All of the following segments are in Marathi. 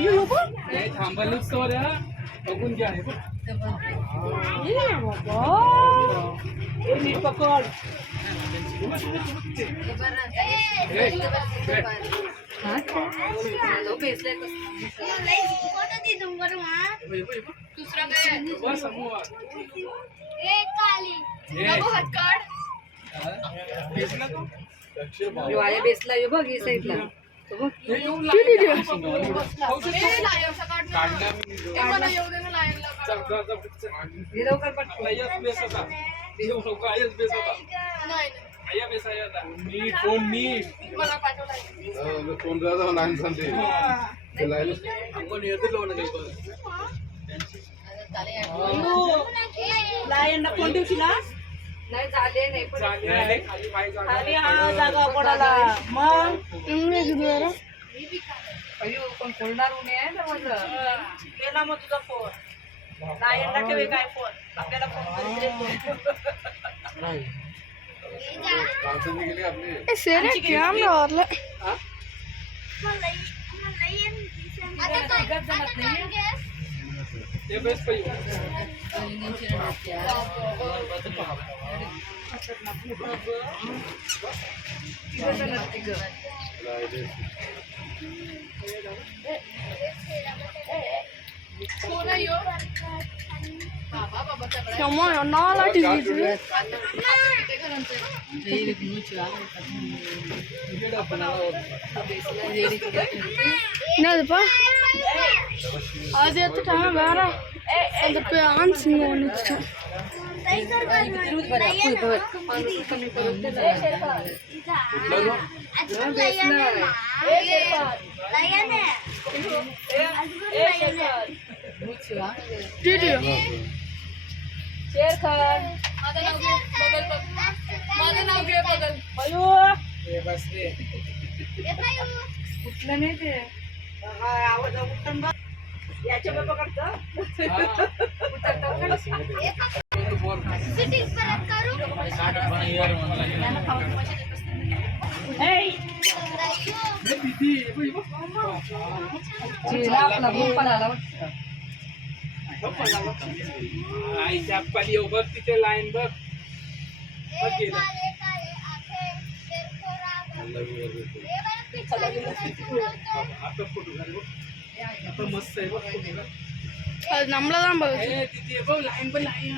थांबायलाच तर द्या बघून घ्या हे बघ नीट पकड बेसला बघ ही साईडला कोण दिवशीला नाही झाले नाही खाली हा जागा पडाला मग अयो पण खोलणार उणे आहे ना माझं गेला मग तुझा फोन नाही यांना ठेवे काय फोन आपल्याला फोन అది ఎత్తుటా వేరే ఆన్సింగ్ शेर खान माझं नाव घे बदल कुठलं नाही ते आवाज उठून बघ याच्या बाबा करतो आपला भोपाळ आला आईच्या पाली बघ तिथे लाईन बघ आता फोटो आता मस्त आहे बघ அது நம்மள தான் பாக்குது तिथे बघ लाईन पण लाईन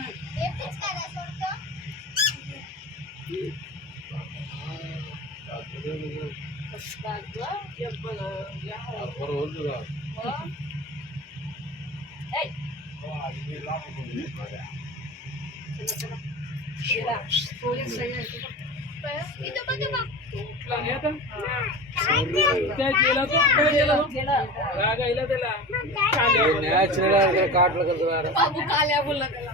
बाबू काल्या बोलला त्याला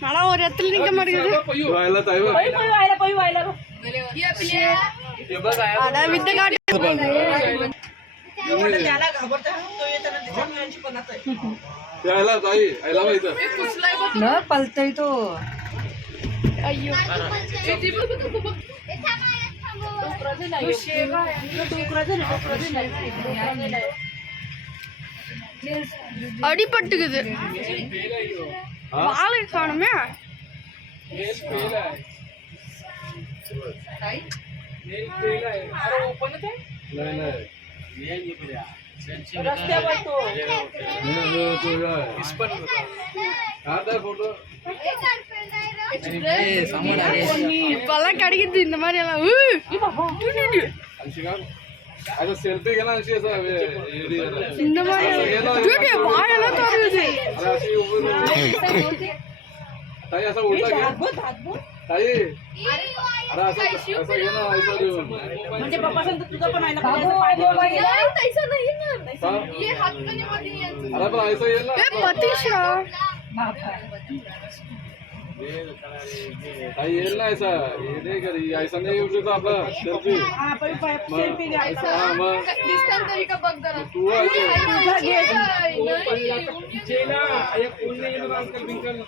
நல்லா ஒரு இடத்துல நிக்க மாட்டேங்குது வித்த காட்டி त्याला घाबरता तो येताना त्याच्या मुलांची पण आता न पलतय तो अय्यो அடிபட்டுக்குது வாழை காணுமே रस्त्यावर तो இப்பெல்லாம் கிடைக்குது இந்த மாதிரி எல்லாம் सेल्फी घेणार இந்த மாதிரி வாழெல்லாம் தருது ताई असं उलटा घे ताई अरे असं घे ना ऐसा देऊन म्हणजे पप्पा सांगतो तुझं पण आयला अरे पण ऐसा येईल ना पतीशा ताई येईल ना ऐसा हे नाही करी ऐसा नाही येऊ शकतो आपला सेल्फी हा पण सेल्फी घ्यायचा हा मग दिसतात तरी का बघ जरा तू आहे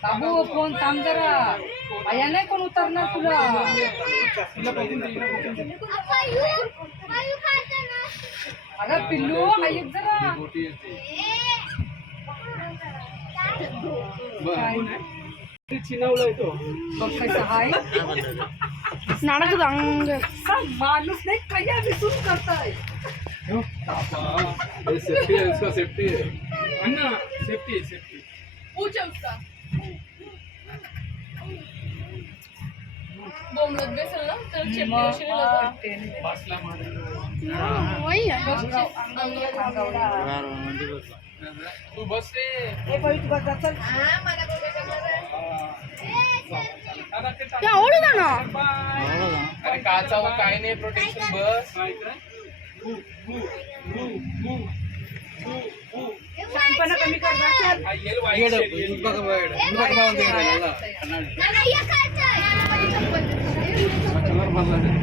बाबू फोन थांब जरा आया नाही कोण उतरणार तुला अगं पिल्लू ऐक जरा मोठी येते बघ कसं हाय नाडक दांग माणूस नाही कया विसून करताय सेफ्टी है इसका सेफ्टी है अन्ना सेफ्टी है सेफ्टी पूछे उसका बोंबलत बेसल ना तर चेपली बसला वही है तू बस रे हे बाई तू बघ चल या ओढू ना अरे काचा काय नाही प्रोटेक्शन बस शानपणा कमी कर जा, चल येल वाईट कलर भरला